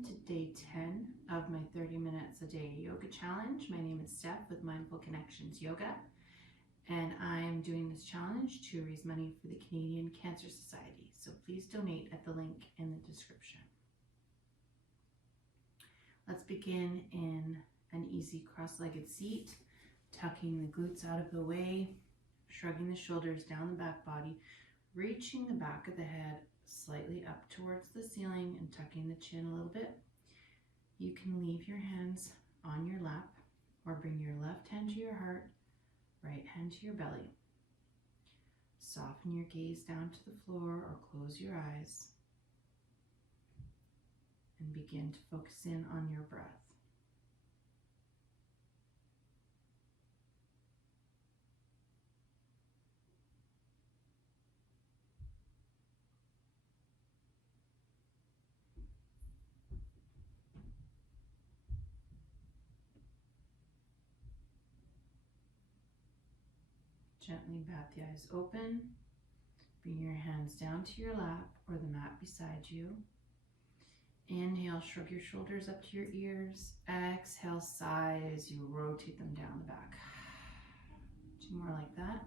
welcome to day 10 of my 30 minutes a day yoga challenge. My name is Steph with Mindful Connections Yoga, and I am doing this challenge to raise money for the Canadian Cancer Society. So please donate at the link in the description. Let's begin in an easy cross-legged seat, tucking the glutes out of the way, shrugging the shoulders down the back body, reaching the back of the head slightly up towards the ceiling and tucking the chin a little bit. You can leave your hands on your lap or bring your left hand to your heart, right hand to your belly. Soften your gaze down to the floor or close your eyes and begin to focus in on your breath. Gently bat the eyes open. Bring your hands down to your lap or the mat beside you. Inhale, shrug your shoulders up to your ears. Exhale, sigh as you rotate them down the back. 2 more like that.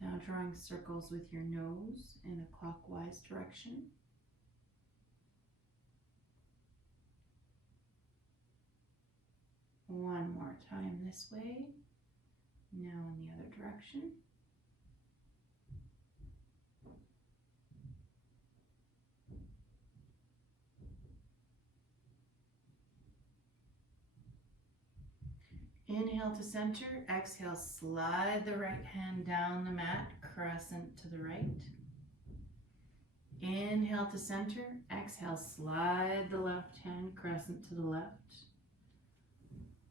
Now drawing circles with your nose in a clockwise direction. One more time this way. Now in the other direction. Inhale to center, exhale, slide the right hand down the mat, crescent to the right. Inhale to center, exhale, slide the left hand, crescent to the left.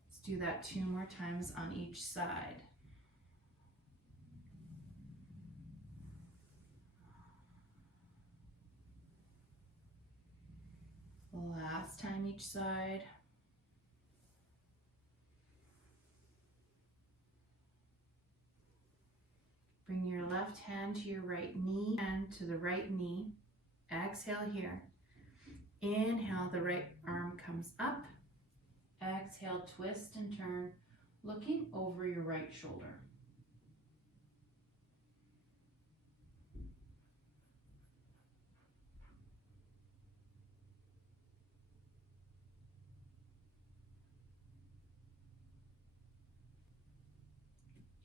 Let's do that 2 more times on each side. Last time each side. Bring your left hand to your right knee and to the right knee. Exhale here. Inhale, the right arm comes up. Exhale, twist and turn, looking over your right shoulder.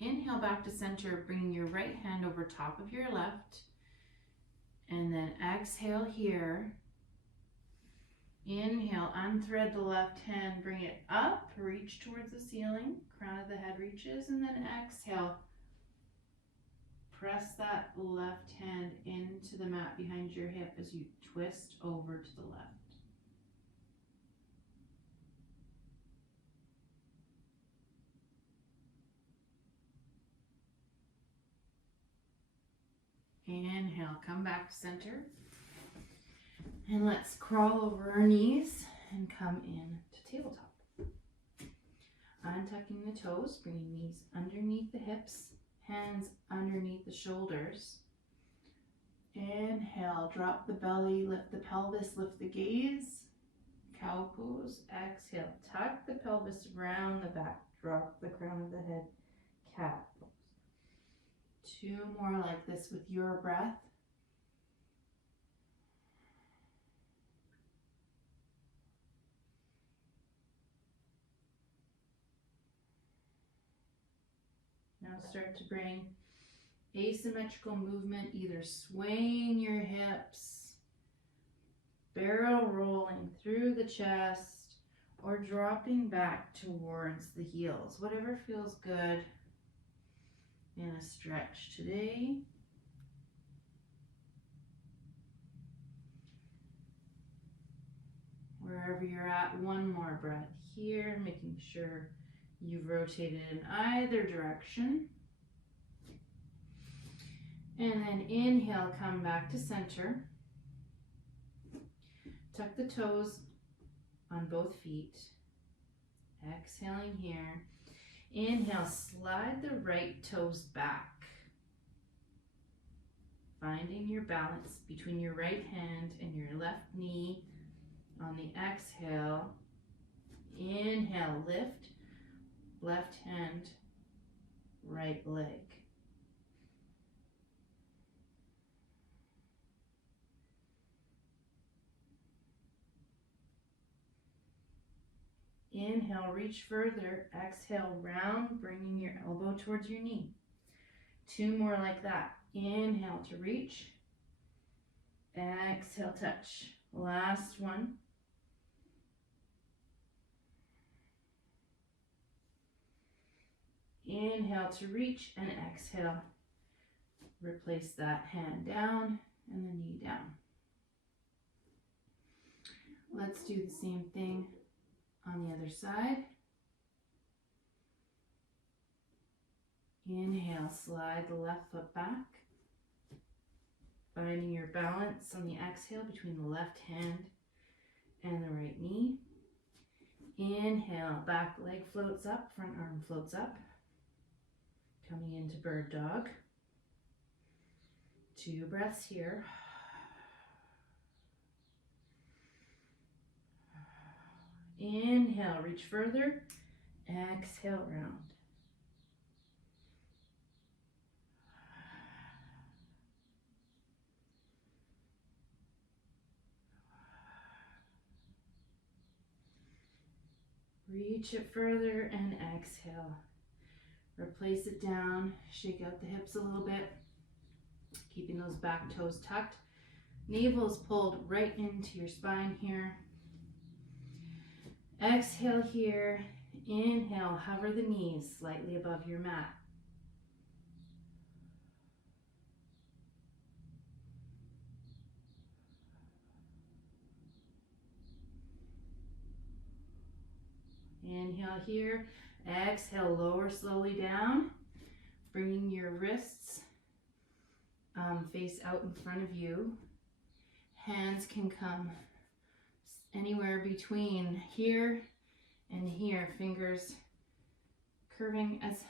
Inhale back to center, bringing your right hand over top of your left. And then exhale here. Inhale, unthread the left hand, bring it up, reach towards the ceiling, crown of the head reaches, and then exhale. Press that left hand into the mat behind your hip as you twist over to the left. Inhale, come back to center. And let's crawl over our knees and come in to tabletop. Untucking the toes, bringing knees underneath the hips, hands underneath the shoulders. Inhale, drop the belly, lift the pelvis, lift the gaze. Cow pose. Exhale, tuck the pelvis around the back, drop the crown of the head, cat pose. 2 more like this with your breath. Now start to bring asymmetrical movement, either swaying your hips, barrel rolling through the chest, or dropping back towards the heels. Whatever feels good in a stretch today. Wherever you're at, 1 more breath here, making sure you've rotated in either direction. And then inhale, come back to center. Tuck the toes on both feet. Exhaling here. Inhale, slide the right toes back. Finding your balance between your right hand and your left knee. On the exhale, inhale, lift, left hand, right leg. Inhale, reach further. Exhale, round, bringing your elbow towards your knee. 2 more like that. Inhale to reach. Exhale, touch. Last one. Inhale to reach and exhale. Replace that hand down and the knee down. Let's do the same thing on the other side. Inhale, slide the left foot back. Finding your balance on the exhale between the left hand and the right knee. Inhale, back leg floats up, front arm floats up. Coming into bird dog. 2 breaths here. Inhale, reach further. Exhale, round. Reach it further and exhale. Replace it down. Shake out the hips a little bit. Keeping those back toes tucked. Navel is pulled right into your spine here. Exhale here. Inhale, hover the knees slightly above your mat. Inhale here. Exhale, lower slowly down. Bringing your wrists face out in front of you. Hands can come anywhere between here and here. Fingers curving as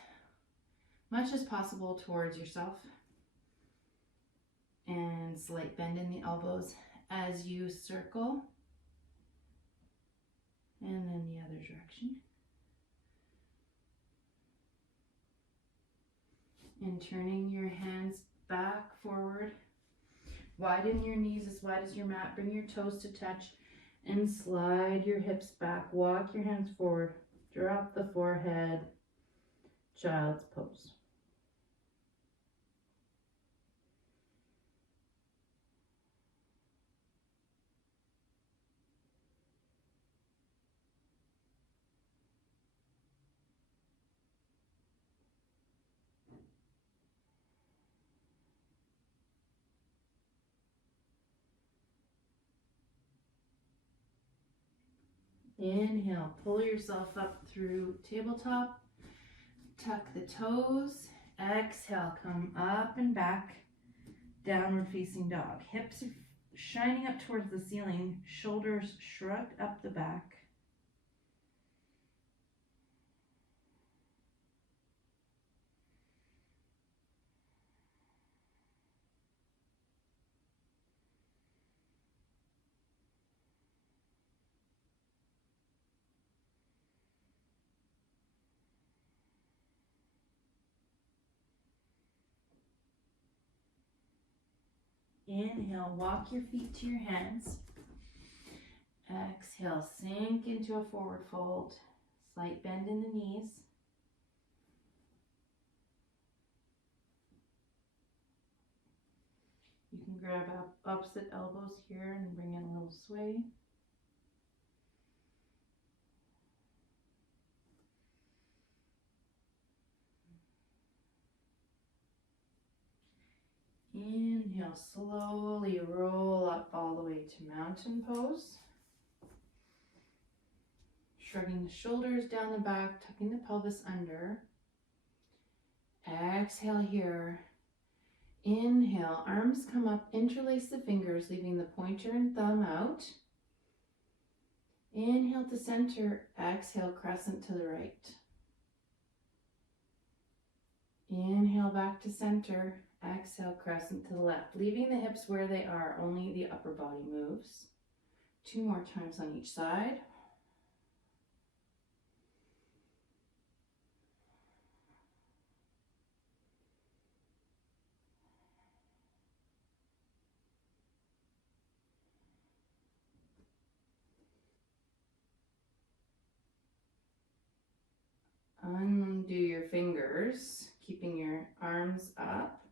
much as possible towards yourself. And slight bend in the elbows as you circle. And then the other direction. And turning your hands back, forward. Widen your knees as wide as your mat. Bring your toes to touch and slide your hips back. Walk your hands forward. Drop the forehead. Child's pose. Inhale, pull yourself up through tabletop. Tuck the toes. Exhale, come up and back. Downward facing dog. Hips are shining up towards the ceiling. Shoulders shrugged up the back. Inhale, walk your feet to your hands. Exhale, sink into a forward fold. Slight bend in the knees. You can grab up opposite elbows here and bring in a little sway. Inhale, slowly roll up all the way to mountain pose. Shrugging the shoulders down the back, tucking the pelvis under. Exhale here. Inhale, arms come up, interlace the fingers, leaving the pointer and thumb out. Inhale to center, exhale, crescent to the right. Inhale back to center. Exhale, crescent to the left. Leaving the hips where they are, only the upper body moves. 2 more times on each side. Undo your fingers, keeping your arms up,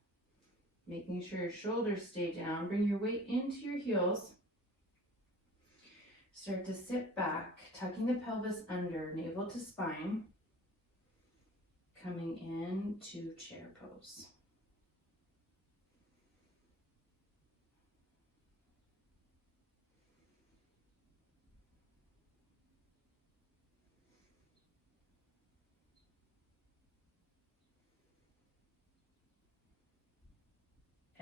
making sure your shoulders stay down. Bring your weight into your heels. Start to sit back, tucking the pelvis under, navel to spine, coming into chair pose.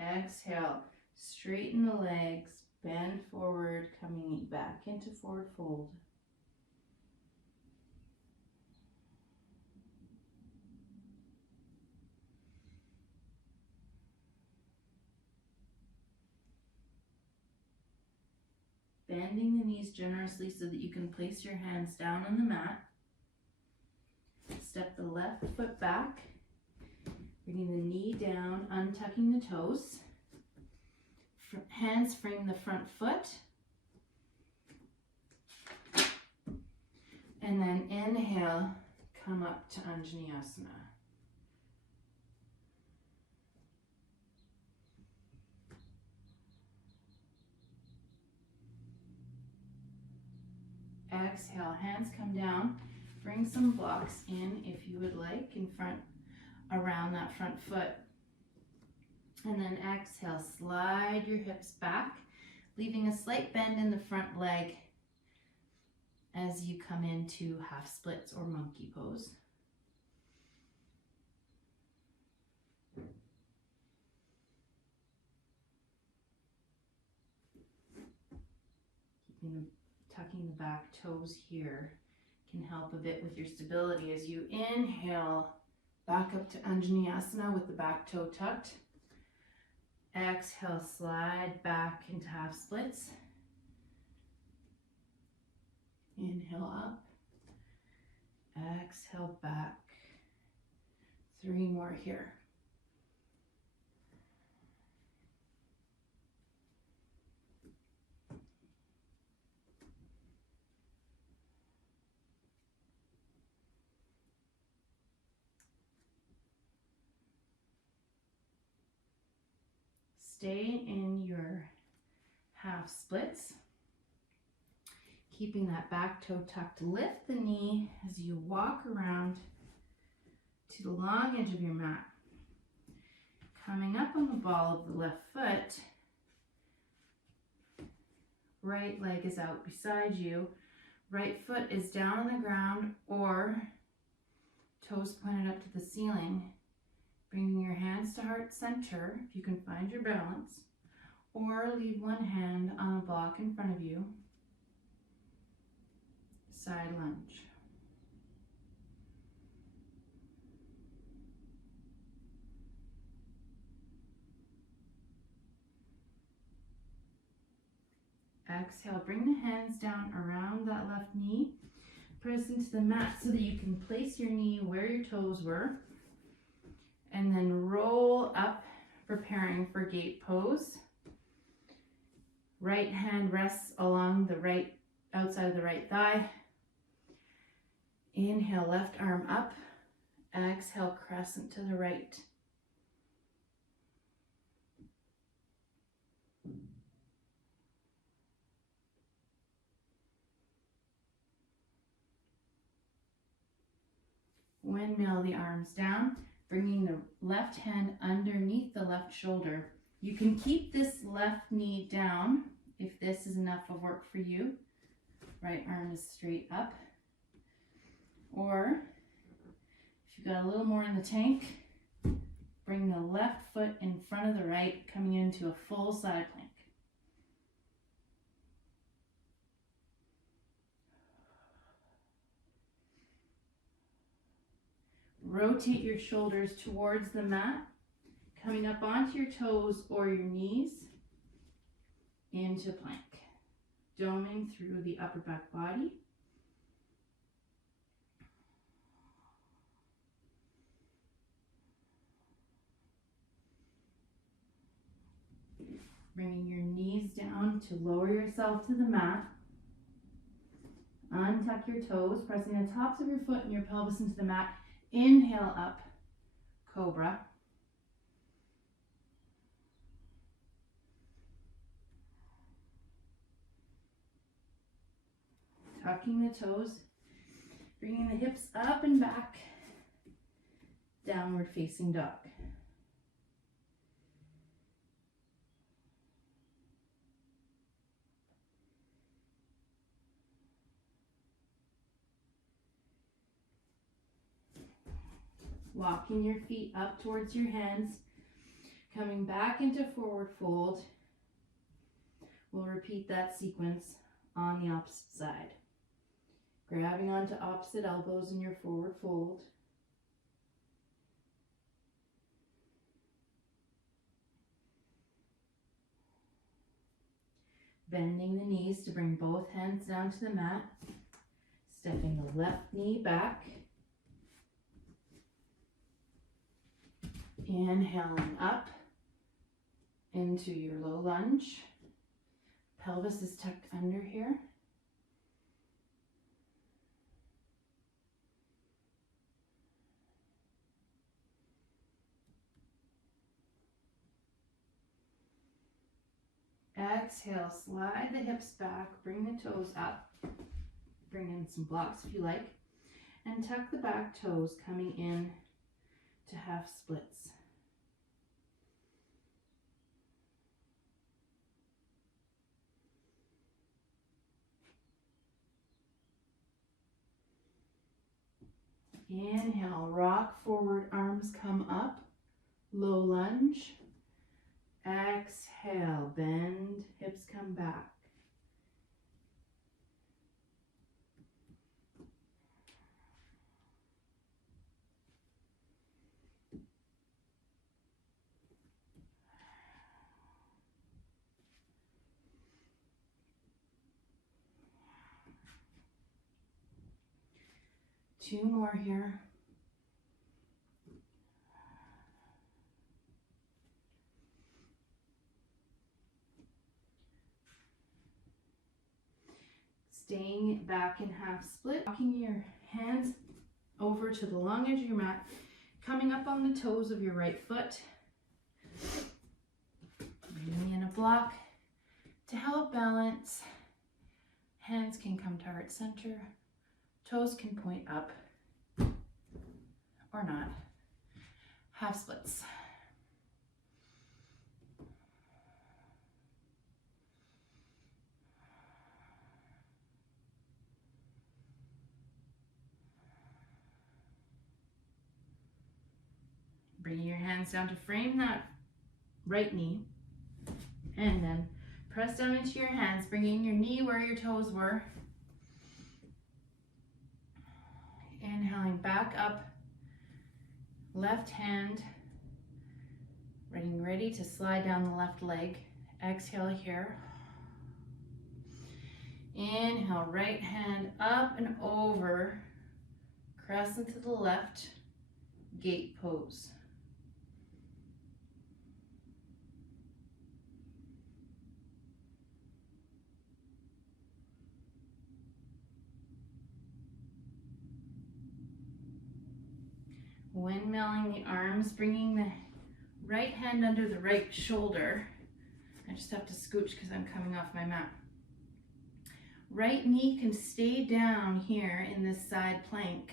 Exhale, straighten the legs, bend forward, coming back into forward fold. Bending the knees generously so that you can place your hands down on the mat. Step the left foot back, bringing the knee down, untucking the toes. Hands frame the front foot. And then inhale, come up to Anjaneyasana. Exhale, hands come down. Bring some blocks in if you would like, in front, around that front foot. And then exhale, slide your hips back, leaving a slight bend in the front leg as you come into half splits or monkey pose. Tucking the back toes here can help a bit with your stability as you inhale back up to Anjaneyasana with the back toe tucked. Exhale, slide back into half splits. Inhale up. Exhale back. 3 more here. Stay in your half splits, keeping that back toe tucked. Lift the knee as you walk around to the long edge of your mat. Coming up on the ball of the left foot, right leg is out beside you, right foot is down on the ground or toes pointed up to the ceiling. Bringing your hands to heart center, if you can find your balance, or leave one hand on a block in front of you. Side lunge. Exhale, bring the hands down around that left knee. Press into the mat so that you can place your knee where your toes were. And then roll up, preparing for gate pose. Right hand rests along the right outside of the right thigh. Inhale, left arm up. Exhale, crescent to the right. Windmill the arms down. Bringing the left hand underneath the left shoulder. You can keep this left knee down if this is enough of work for you. Right arm is straight up. Or if you've got a little more in the tank, bring the left foot in front of the right, coming into a full side plank. rotate your shoulders towards the mat, coming up onto your toes or your knees into plank. Doming through the upper back body. Bringing your knees down to lower yourself to the mat. Untuck your toes, pressing the tops of your foot and your pelvis into the mat. Inhale up, cobra. Tucking the toes, bringing the hips up and back, downward facing dog. Walking your feet up towards your hands, coming back into forward fold. We'll repeat that sequence on the opposite side. Grabbing onto opposite elbows in your forward fold. Bending the knees to bring both hands down to the mat. Stepping the left knee back. Inhaling up into your low lunge. Pelvis is tucked under here. Exhale, slide the hips back, bring the toes up. Bring in some blocks if you like. And tuck the back toes coming in to half splits. Inhale, rock forward, arms come up, low lunge. Exhale, bend, hips come back. Two more here. Staying back in half split, walking your hands over to the long edge of your mat, coming up on the toes of your right foot. Bringing in a block to help balance. Hands can come to heart center. Toes can point up or not. Half splits. Bringing your hands down to frame that right knee. And then press down into your hands, bringing your knee where your toes were. Inhaling back up, left hand, getting ready to slide down the left leg. Exhale here. Inhale, right hand up and over, crescent to the left, gate pose. Windmilling the arms, bringing the right hand under the right shoulder. I just have to scooch because I'm coming off my mat. Right knee can stay down here in this side plank,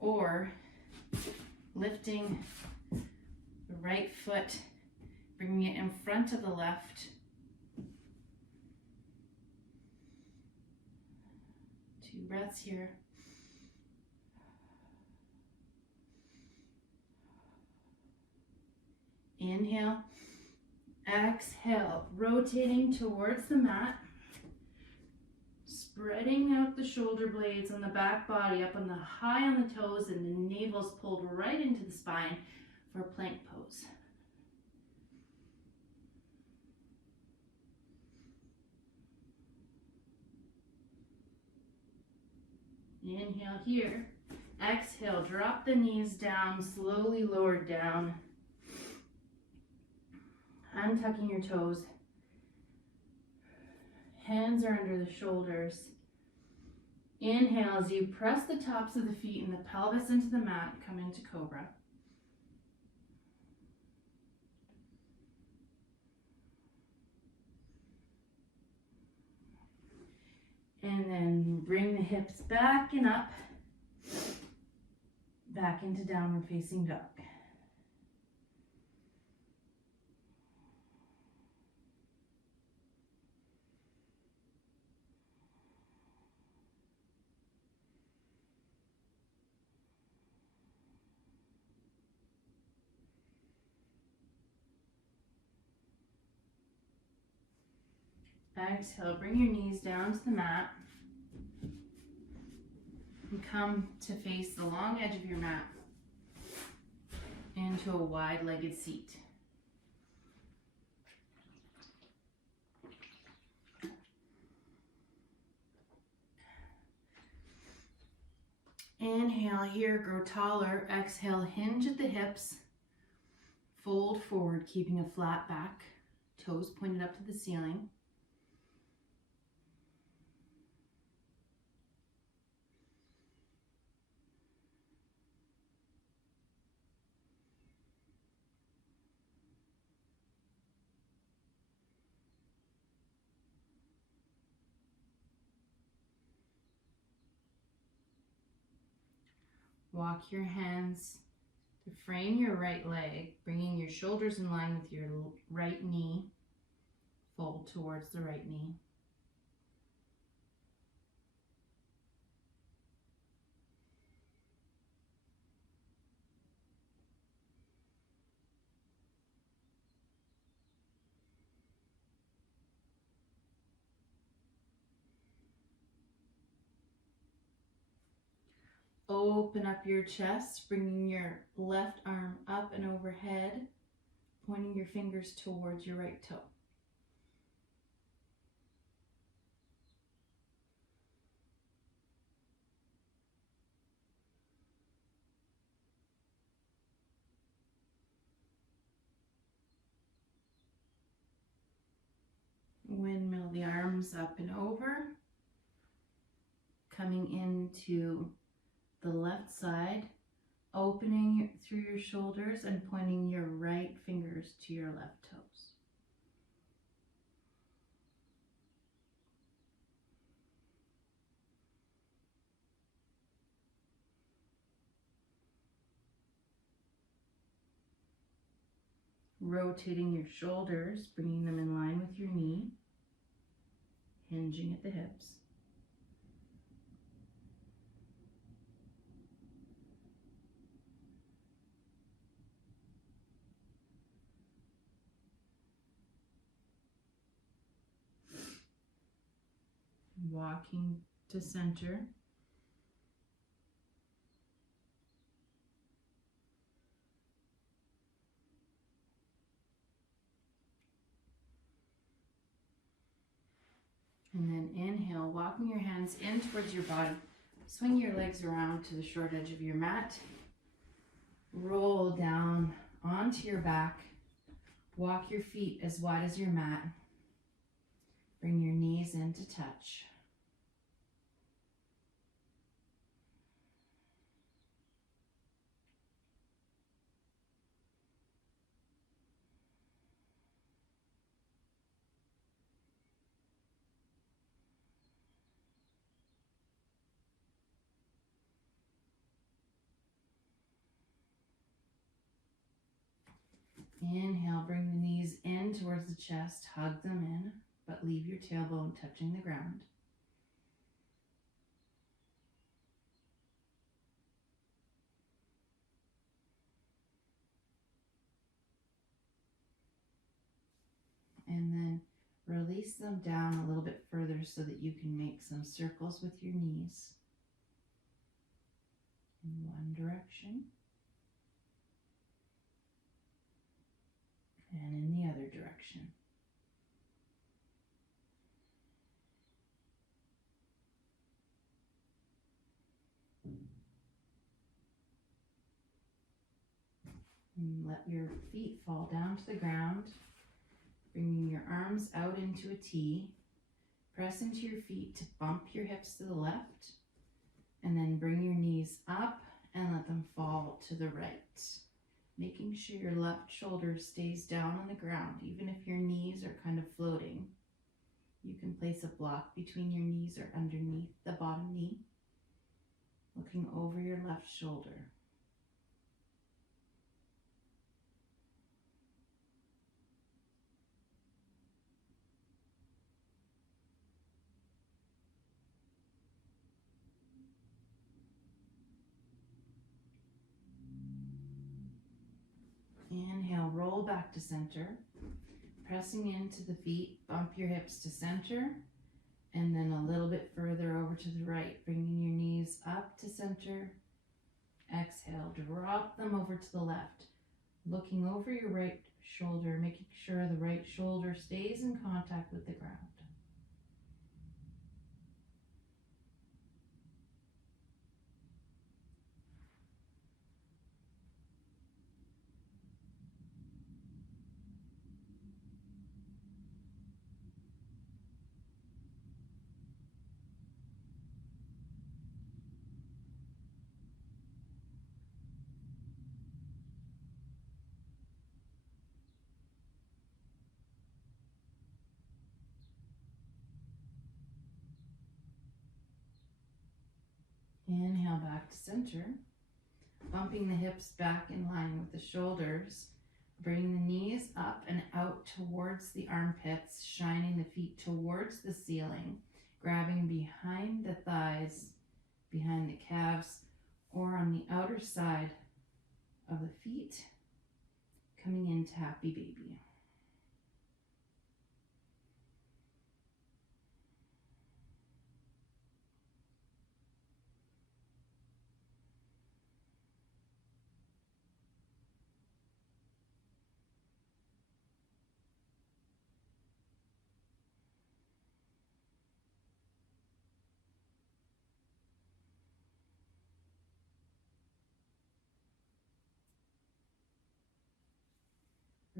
or lifting the right foot, bringing it in front of the left. 2 breaths here. Inhale, exhale, rotating towards the mat. Spreading out the shoulder blades on the back body, up on the high on the toes, and the navel's pulled right into the spine for plank pose. Inhale here. Exhale, drop the knees down, slowly lower down. Untucking your toes. Hands are under the shoulders. Inhale as you press the tops of the feet and the pelvis into the mat, come into cobra. And then bring the hips back and up, back into downward facing dog. Exhale, bring your knees down to the mat and come to face the long edge of your mat into a wide-legged seat. Inhale here, grow taller. Exhale, hinge at the hips. Fold forward, keeping a flat back. Toes pointed up to the ceiling. Walk your hands to frame your right leg, bringing your shoulders in line with your right knee. Fold towards the right knee. Open up your chest, bringing your left arm up and overhead, pointing your fingers towards your right toe. Windmill the arms up and over, coming into the left side, opening through your shoulders and pointing your right fingers to your left toes. Rotating your shoulders, bringing them in line with your knee, hinging at the hips. Walking to center. And then inhale, walking your hands in towards your body. Swing your legs around to the short edge of your mat. Roll down onto your back. Walk your feet as wide as your mat. Bring your knees in to touch. Inhale, bring the knees in towards the chest, hug them in, but leave your tailbone touching the ground. And then release release them down a little bit further so that you can make some circles with your knees in one direction and in the other direction. And let your feet fall down to the ground, bringing your arms out into a T. Press into your feet to bump your hips to the left, and then bring your knees up and let them fall to the right. Making sure your left shoulder stays down on the ground, even if your knees are kind of floating. You can place a block between your knees or underneath the bottom knee, looking over your left shoulder. Inhale, roll back to center. Pressing into the feet, bump your hips to center, and then a little bit further over to the right, bringing your knees up to center. Exhale, drop them over to the left, looking over your right shoulder, making sure the right shoulder stays in contact with the ground. Inhale back to center, bumping the hips back in line with the shoulders. Bring the knees up and out towards the armpits, shining the feet towards the ceiling, grabbing behind the thighs, behind the calves, or on the outer side of the feet, coming into Happy Baby.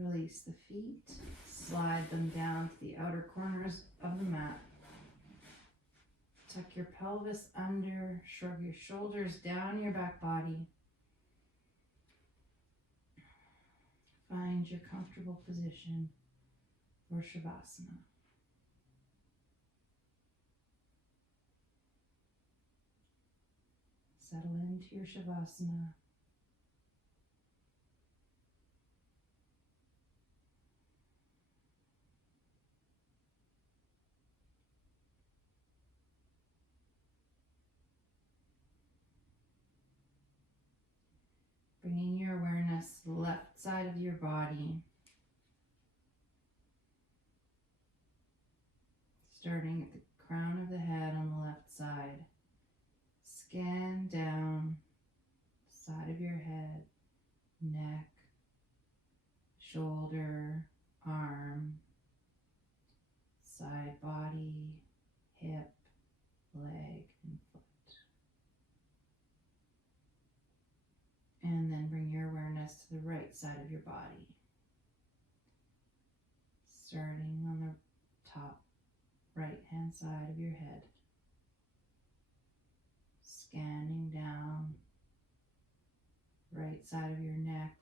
Release the feet, slide them down to the outer corners of the mat. Tuck your pelvis under, shrug your shoulders down your back body. Find your comfortable position for Shavasana. Settle into your Shavasana. Bringing your awareness to the left side of your body. Starting at the crown of the head on the left side. Scan down the side of your head, neck, shoulder, arm, side body, hip, leg, and foot. And then bring your awareness to the right side of your body. Starting on the top right hand side of your head. Scanning down, right side of your neck,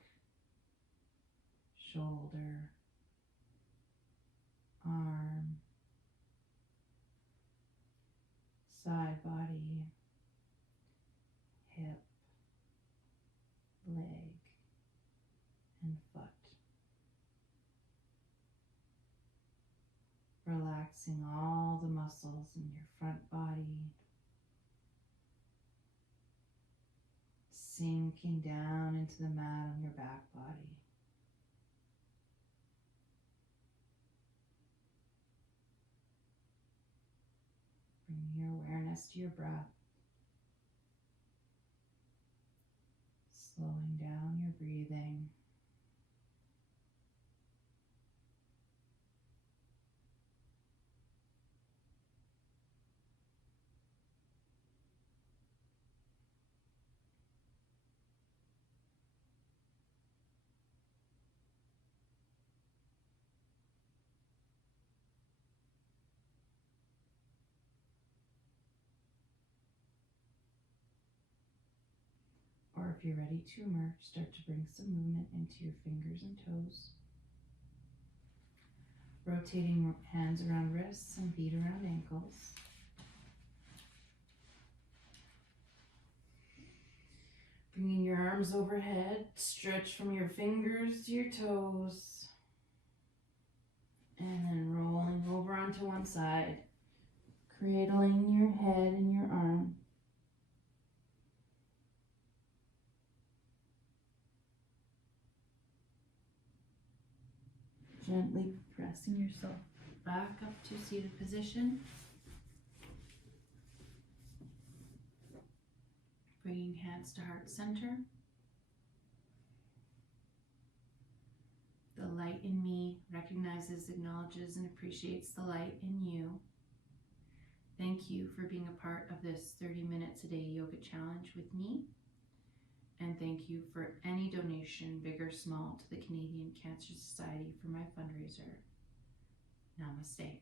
shoulder, arm, side body, hip, leg, and foot. Relaxing all the muscles in your front body. Sinking down into the mat on your back body. rest your breath, slowing down your breathing. Or if you're ready to emerge, start to bring some movement into your fingers and toes. Rotating hands around wrists and feet around ankles. Bringing your arms overhead, stretch from your fingers to your toes. And then rolling over onto one side, cradling your head and your arm. Gently pressing yourself back up to seated position. Bringing hands to heart center. The light in me recognizes, acknowledges, and appreciates the light in you. Thank you for being a part of this 30 minutes a day yoga challenge with me. And thank you for any donation, big or small, to the Canadian Cancer Society for my fundraiser. Namaste.